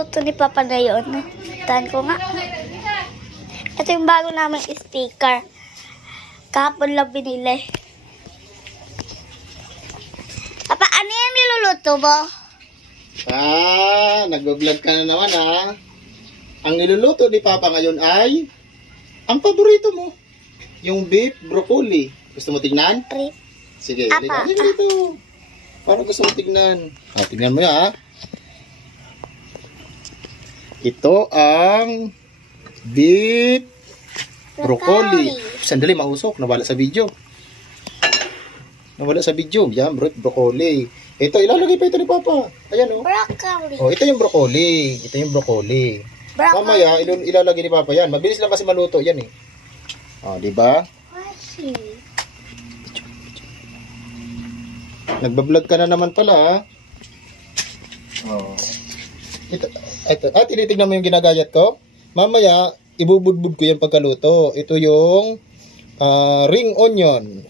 niluluto ni Papa na yun. Tahan ko nga. Ito yung bago naming speaker. Kahapon lang binili. Papa, ano yung niluluto mo? Nag-vlog ka na naman Ang niluluto ni Papa ngayon ay ang paborito mo. Yung beef broccoli. Gusto mo tignan? Rip. Sige, halika dito. Para gusto mo tignan. Tignan mo yan Ito ang beef broccoli. Sandali, mahusok. Nawala sa video. Yan, beef broccoli. Ito, ilalagay pa ito ni Papa. Ayan, Broccoli. Ito yung broccoli. Mamaya, ilalagay ni Papa yan. Mabilis lang kasi maluto yan diba? Nagbablog ka na naman pala Ito, tinitignan mo yung ginagayat ko? Mamaya, ibubudbud ko yung pagkaluto. Ito yung ring onion.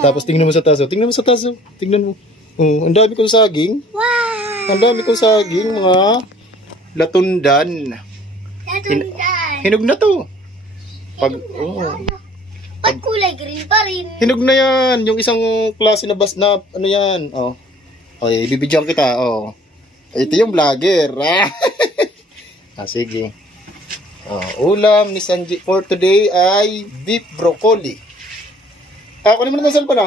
Tapos tingnan mo sa taso. Tingnan mo. Ang dami kong saging. Wow! Ang dami kong saging, mga latundan. Hinog na to. Ba't kulay green pa rin? Hinog na yan. Yung isang klase na ano yan. Bibidyoan kita. Ito yung vlogger. Sige. Ulam ni Sanji for today ay beef broccoli. Kunin mo na ng cellphone